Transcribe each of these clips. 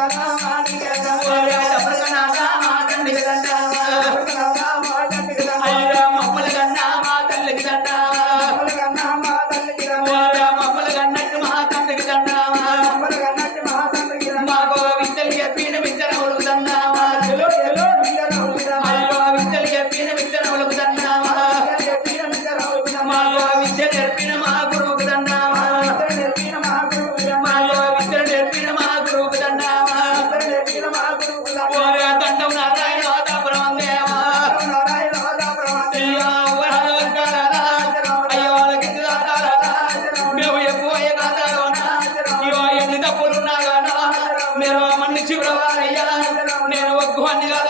జన మాణిక జన நிலாத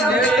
감사합니다.